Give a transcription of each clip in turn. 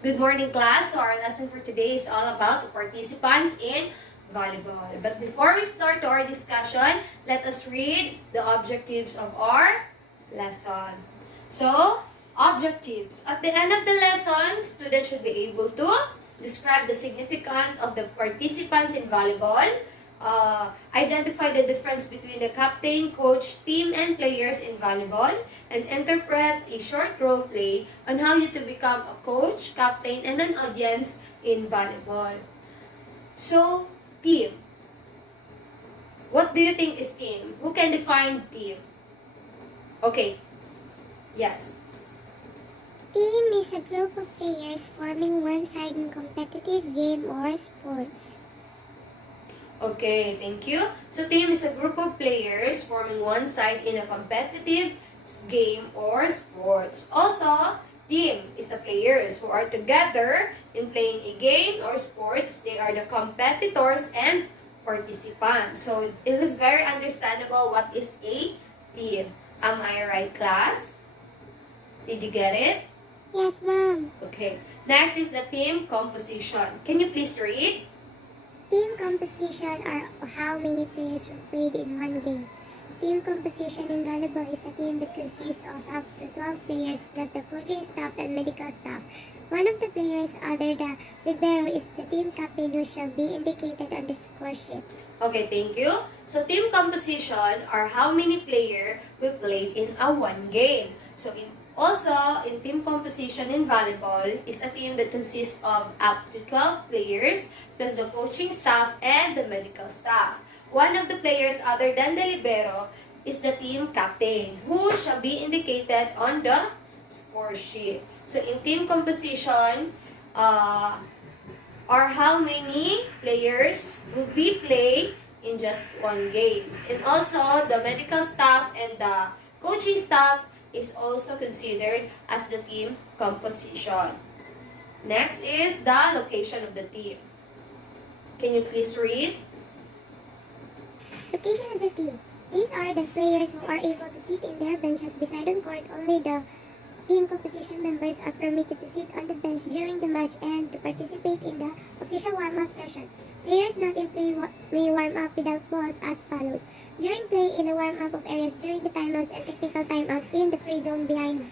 Good morning, class. So our lesson for today is all about the participants in volleyball. But before we start our discussion, let us read the objectives of our lesson. So, objectives. At the end of the lesson, students should be able to describe the significance of the participants in volleyball, identify the difference between the captain, coach, team, and players in volleyball, and interpret a short role play on how you to become a coach, captain, and an audience in volleyball. So, team. What do you think is team? Who can define team? Okay. Yes. Team is a group of players forming one side in competitive game or sports. Okay, thank you. So, team is a group of players forming one side in a competitive game or sports. Also, team is a players who are together in playing a game or sports. They are the competitors and participants. So, it is very understandable what is a team. Am I right, class? Did you get it? Yes, ma'am. Okay. Next is the team composition. Can you please read? Team composition are how many players were played in one game. Team composition in volleyball is a team that consists of up to 12 players plus the coaching staff and medical staff. One of the players other than libero is the team captain who shall be indicated on the score sheet. Okay, thank you. So, team composition are how many players we played in a one game. So, also, in team composition in volleyball is a team that consists of up to 12 players plus the coaching staff and the medical staff. One of the players other than the libero is the team captain who shall be indicated on the score sheet. So, in team composition, are how many players will be play in just one game. And also, the medical staff and the coaching staff is also considered as the team composition. Next is the location of the team. Can you please read? Location of the team. These are the players who are able to sit in their benches beside the court. Only the team composition members are permitted to sit on the bench during the match and to participate in the official warm-up session. Players not in play may warm up without balls as follows. During play in the warm-up of areas during the timeouts and technical timeouts in the free zone behind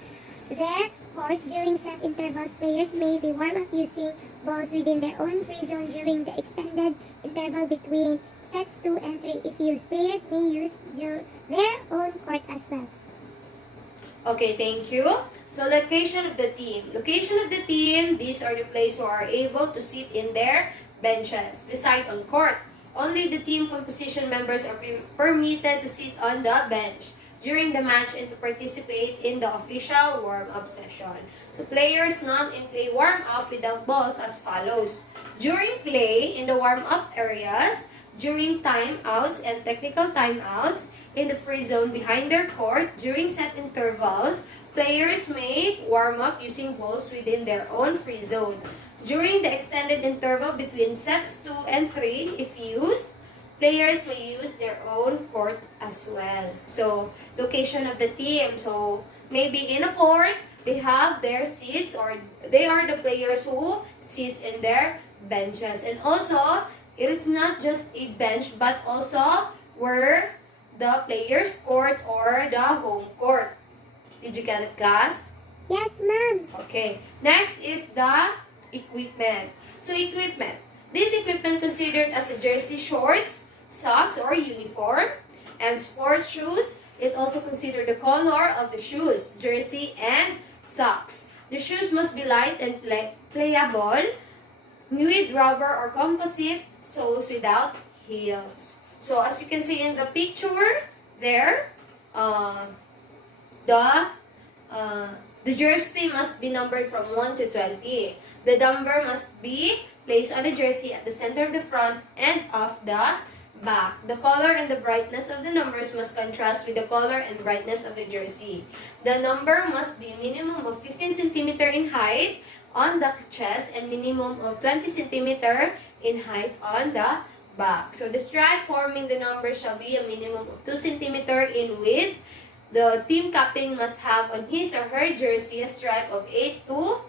their court during set intervals, players may be warm up using balls within their own free zone during the extended interval between sets 2 and 3 if used. Players may use their own court as well. Okay, thank you. So, location of the team. Location of the team, these are the players who are able to sit in their benches beside on court. Only the team composition members are permitted to sit on the bench during the match and to participate in the official warm-up session. So, players not in play warm-up without balls as follows. During play in the warm-up areas, during timeouts and technical timeouts, in the free zone behind their court, during set intervals, players may warm up using balls within their own free zone. During the extended interval between sets 2 and 3, if used, players may use their own court as well. So, location of the team. So, maybe in a court, they have their seats or they are the players who sit in their benches. And also, it is not just a bench but also where the players' court or the home court. Did you get it, class? Yes, ma'am. Okay. Next is the equipment. So, equipment. This equipment considered as the jersey, shorts, socks, or uniform, and sports shoes. It also considered the color of the shoes, jersey, and socks. The shoes must be light and playable, with rubber or composite soles without heels. So, as you can see in the picture there, the jersey must be numbered from 1 to 20. The number must be placed on the jersey at the center of the front and of the back. The color and the brightness of the numbers must contrast with the color and brightness of the jersey. The number must be a minimum of 15 cm in height on the chest and minimum of 20 cm in height on the back. So the stripe forming the number shall be a minimum of 2 cm in width. The team captain must have on his or her jersey a stripe of 8 to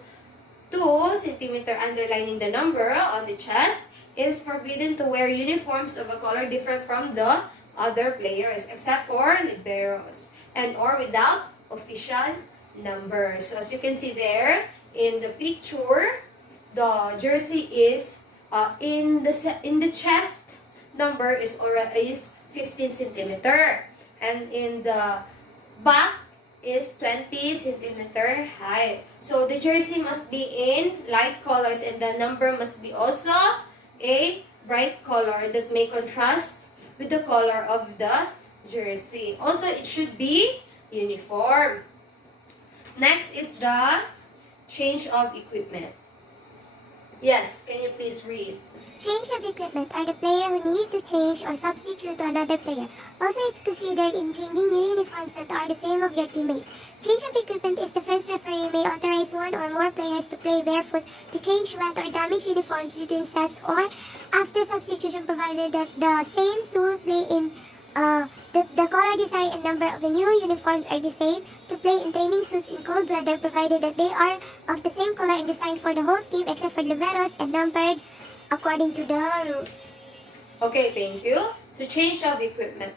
2 cm centimeter underlining the number on the chest. It is forbidden to wear uniforms of a color different from the other players except for liberos and or without official numbers. So as you can see there in the picture, the jersey is in the chest number is 15 centimeter, and in the back is 20 centimeter high. So the jersey must be in light colors and the number must be also a bright color that may contrast with the color of the jersey. Also, it should be uniform. Next is the change of equipment. Yes, can you please read? Change of equipment are the player who need to change or substitute to another player. Also, it's considered in changing new uniforms that are the same of your teammates. Change of equipment is the first referee may authorize one or more players to play barefoot to change wet or damaged uniforms between sets or after substitution, provided that the same two play in the color design and number of the new uniforms are the same, to play in training suits in cold weather, provided that they are of the same color and design for the whole team except for liberos and numbered according to the rules. Okay, thank you. So change of equipment.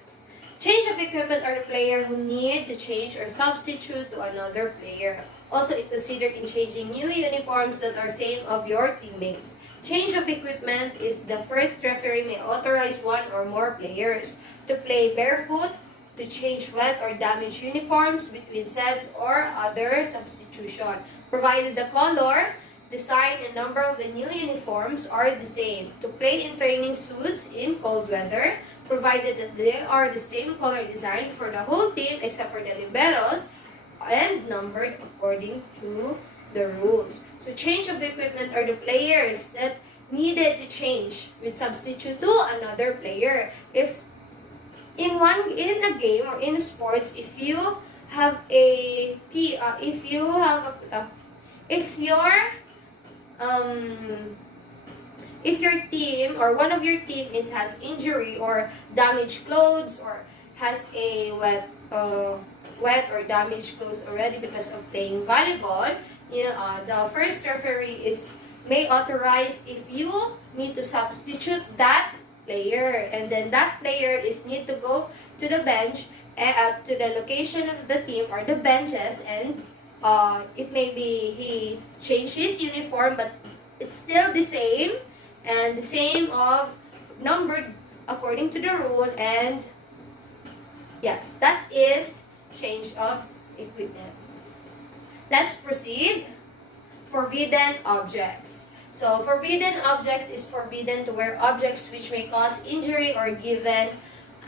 Change of equipment are the player who need to change or substitute to another player. Also, it considered in changing new uniforms that are same of your teammates. Change of equipment is the first referee may authorize one or more players to play barefoot, to change wet or damaged uniforms between sets or other substitution, provided the color, design, and number of the new uniforms are the same, to play in training suits in cold weather, provided that they are the same color design for the whole team except for the liberos, and numbered according to the rules. So change of equipment are the players that needed to change with substitute to another player. If in a game or in sports, if you have a if your team or one of your team has injury or damaged clothes or has a wet or damaged clothes already because of playing volleyball, the first referee may authorize if you need to substitute that player, and then that player need to go to the bench, to the location of the team or the benches, and it may be he changed his uniform, but it's still the same and the same of numbered according to the rule, and yes, that is change of equipment. Let's proceed. Forbidden objects. So forbidden objects is forbidden to wear objects which may cause injury or given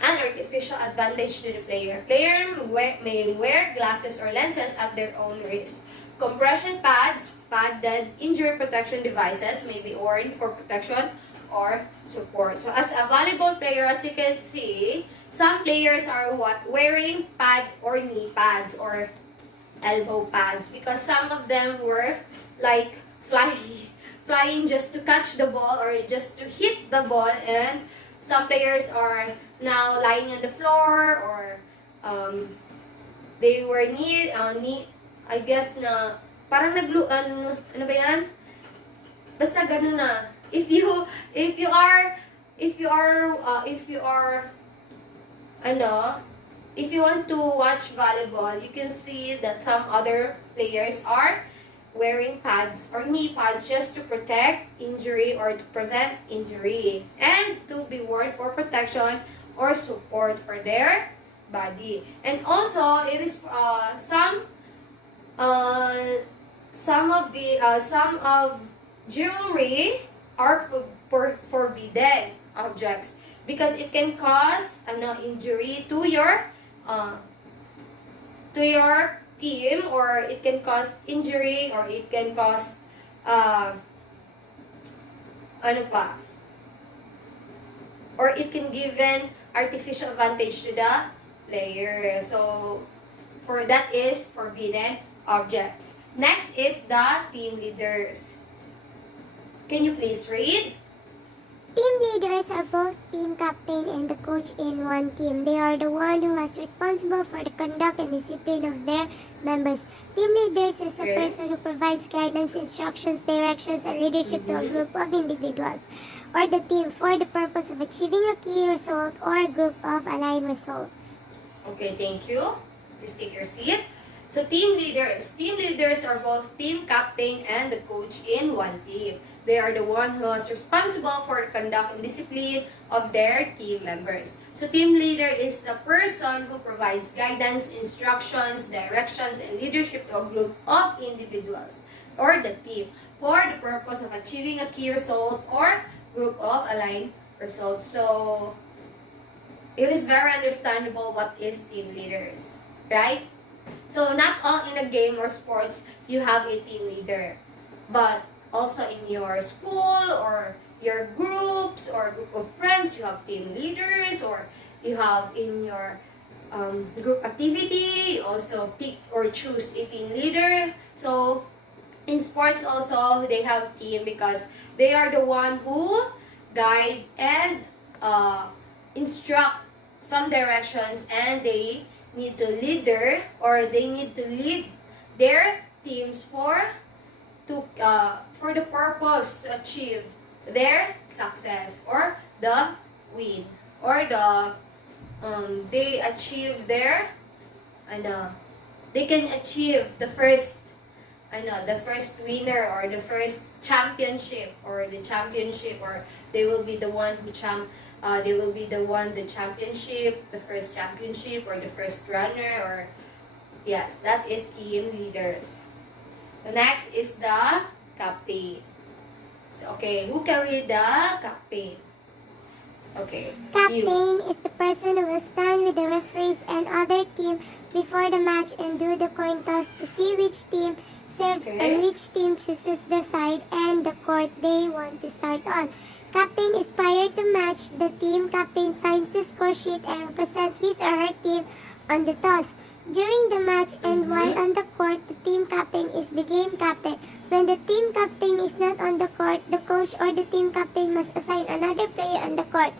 an artificial advantage to the player. Player may wear glasses or lenses at their own risk. Compression pads, padded injury protection devices may be worn for protection or support. So as a volleyball player, as you can see, some players are wearing pad or knee pads or elbow pads because some of them were like flying just to catch the ball or just to hit the ball, and some players are now lying on the floor or they were knee I guess na parang ano ba yan? Basta ganun na. If you want to watch volleyball, you can see that some other players are wearing pads or knee pads just to protect injury or to prevent injury and to be worn for protection or support for their body. And also, it is some of jewelry are forbidden objects because it can cause injury to your team, or it can cause injury, or it can cause or it can give an artificial advantage to the player. So for that is forbidden objects. Next is the team leaders. Can you please read? Team leaders are both team captain and the coach in one team. They are the one who is responsible for the conduct and discipline of their members. Team leaders is a person who provides guidance, instructions, directions, and leadership to a group of individuals or the team for the purpose of achieving a key result or a group of aligned results. Okay, thank you. Please take your seat. So team leaders. Team leaders are both team captain and the coach in one team. They are the one who is responsible for the conduct and discipline of their team members. So team leader is the person who provides guidance, instructions, directions, and leadership to a group of individuals or the team for the purpose of achieving a key result or group of aligned results. So it is very understandable what is team leaders, right? So not all in a game or sports you have a team leader, but also in your school or your groups or group of friends you have team leaders, or you have in your group activity you also pick or choose a team leader. So in sports also they have team because they are the one who guide and instruct some directions, and they need to lead their teams for the purpose to achieve their success or the win, or they achieve their they can achieve the first winner or the first championship, or they will be the one who the championship, the first championship, or the first runner, or yes, that is team leaders. So next is the captain. So okay, who can read the captain? Okay, you. Captain is the person who will stand with the referees and other team before the match and do the coin toss to see which team serves and which team chooses the side and the court they want to start on. Captain is prior to match. The team captain signs the score sheet and represents his or her team on the toss. During the match and while on the court, the team captain is the game captain. When the team captain is not on the court, the coach or the team captain must assign another player on the court,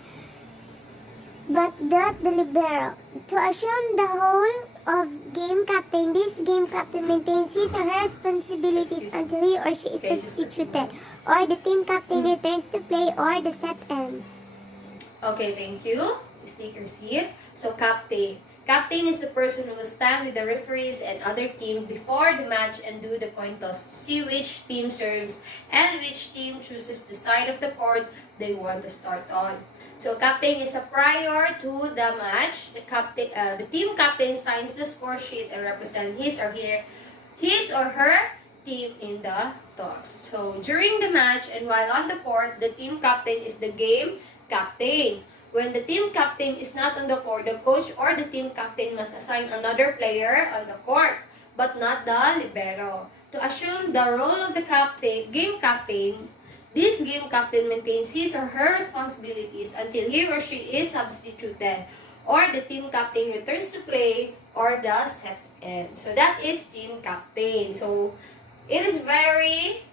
but not the libero. To assume the whole of game captain, this game captain maintains his or her responsibilities until he or she is substituted, or the team captain returns to play or the set ends. Okay, thank you. Please take your seat. So captain. Captain is the person who will stand with the referees and other team before the match and do the coin toss to see which team serves and which team chooses the side of the court they want to start on. So captain is a prior to the match. The team captain signs the score sheet and represents his or her team in the toss. So during the match and while on the court, the team captain is the game captain. When the team captain is not on the court, the coach or the team captain must assign another player on the court, but not the libero. To assume the role of the game captain, this game captain maintains his or her responsibilities until he or she is substituted, or the team captain returns to play, or the set ends. So that is team captain. So it is very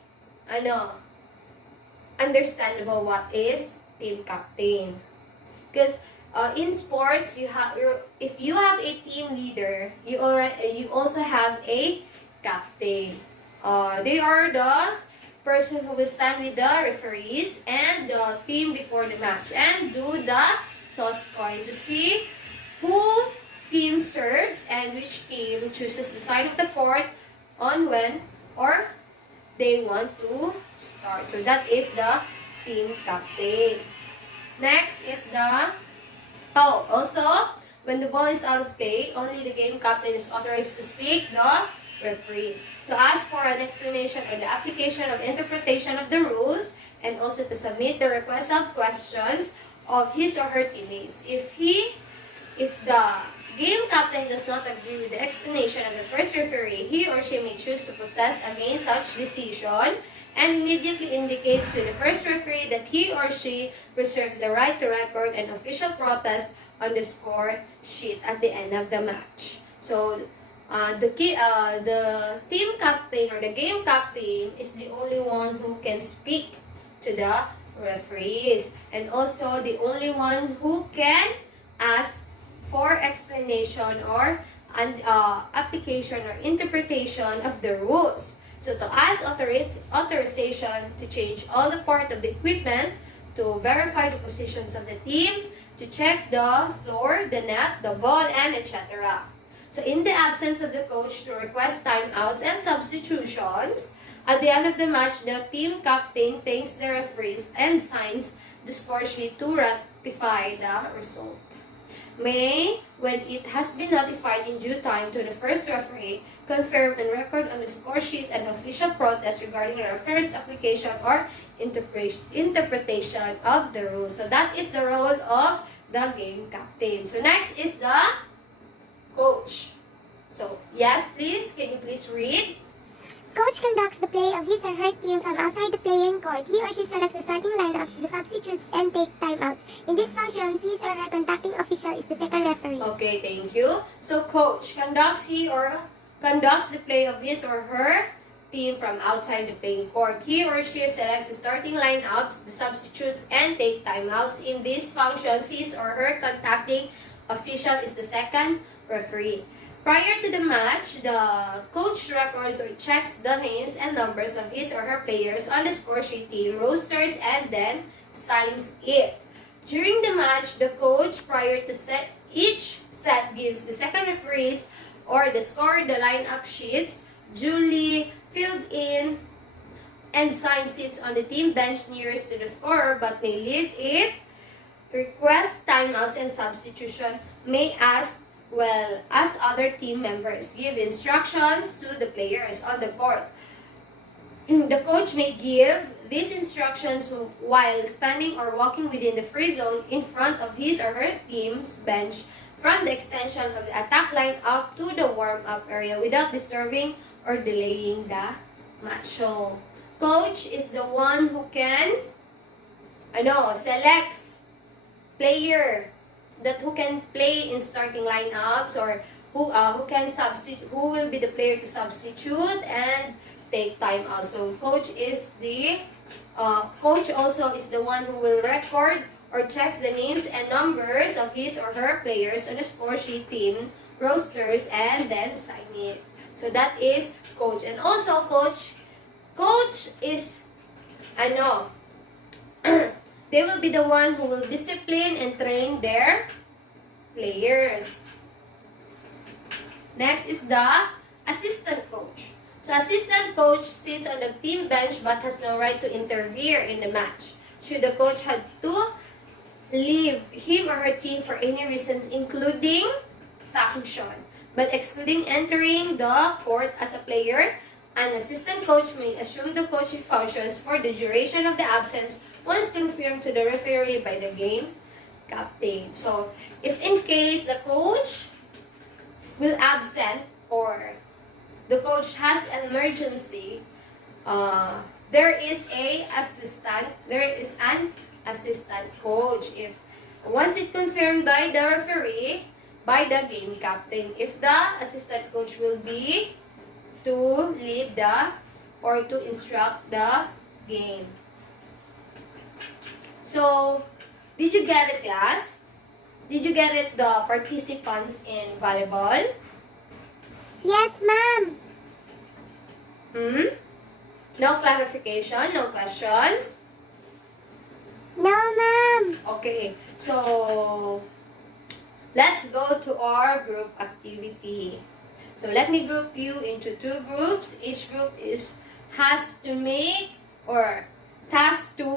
understandable what is team captain. Because in sports, if you have a team leader, you also have a captain. They are the person who will stand with the referees and the team before the match and do the toss coin to see who team serves and which team chooses the side of the court on when or they want to start. So that is the team captain. Next is also, when the ball is out of play, only the game captain is authorized to speak the referees, to ask for an explanation on the application of interpretation of the rules, and also to submit the request of questions of his or her teammates. If the game captain does not agree with the explanation of the first referee, he or she may choose to protest against such decision and immediately indicates to the first referee that he or she reserves the right to record an official protest on the score sheet at the end of the match. So the team captain or the game captain is the only one who can speak to the referees. And also, the only one who can ask for explanation or application or interpretation of the rules. So to ask authorization to change all the part of the equipment, to verify the positions of the team, to check the floor, the net, the ball, and etc. So in the absence of the coach, to request timeouts and substitutions. At the end of the match, the team captain thanks the referees and signs the score sheet to ratify the result. May, when it has been notified in due time to the first referee, confirm and record on the score sheet an official protest regarding the referee's application or interpretation of the rules. So that is the role of the game captain. So next is the coach. So yes, please, can you please read? Coach conducts the play of his or her team from outside the playing court. He or she selects the starting lineups, the substitutes, and take timeouts. In this function, his or her contacting official is the second referee. Okay, thank you. So coach conducts the play of his or her team from outside the playing court. He or she selects the starting lineups, the substitutes, and take timeouts. In these functions, his or her contacting official is the second referee. Prior to the match, the coach records or checks the names and numbers of his or her players on the score sheet, team rosters, and then signs it. During the match, the coach, prior to each set, gives the second referees or the score the lineup sheets, duly filled in, and signs it on the team bench nearest to the scorer, but may leave it, request timeouts and substitution, may ask other team members, give instructions to the players on the court. The coach may give these instructions while standing or walking within the free zone in front of his or her team's bench from the extension of the attack line up to the warm-up area without disturbing or delaying the match. So, coach is the one who can selects player who can play in starting lineups, or who will be the player to substitute and take time out. So coach also is the one who will record or checks the names and numbers of his or her players on the score sheet, team rosters, and then sign it. So that is coach. And also coach is they will be the one who will discipline and train their players. Next is the assistant coach. So assistant coach sits on the team bench but has no right to interfere in the match. Should the coach have to leave him or her team for any reasons, including sanction, but excluding entering the court as a player, an assistant coach may assume the coaching functions for the duration of the absence once confirmed to the referee by the game captain. So, if in case the coach will absent or the coach has an emergency, there is an assistant coach. If once it confirmed by the referee, by the game captain, if the assistant coach will be to lead or to instruct the game. So, did you get it, class? Did you get it, the participants in volleyball? Yes, ma'am. No clarification? No questions? No, ma'am. Okay, so let's go to our group activity. So let me group you into two groups. Each group has to make or task to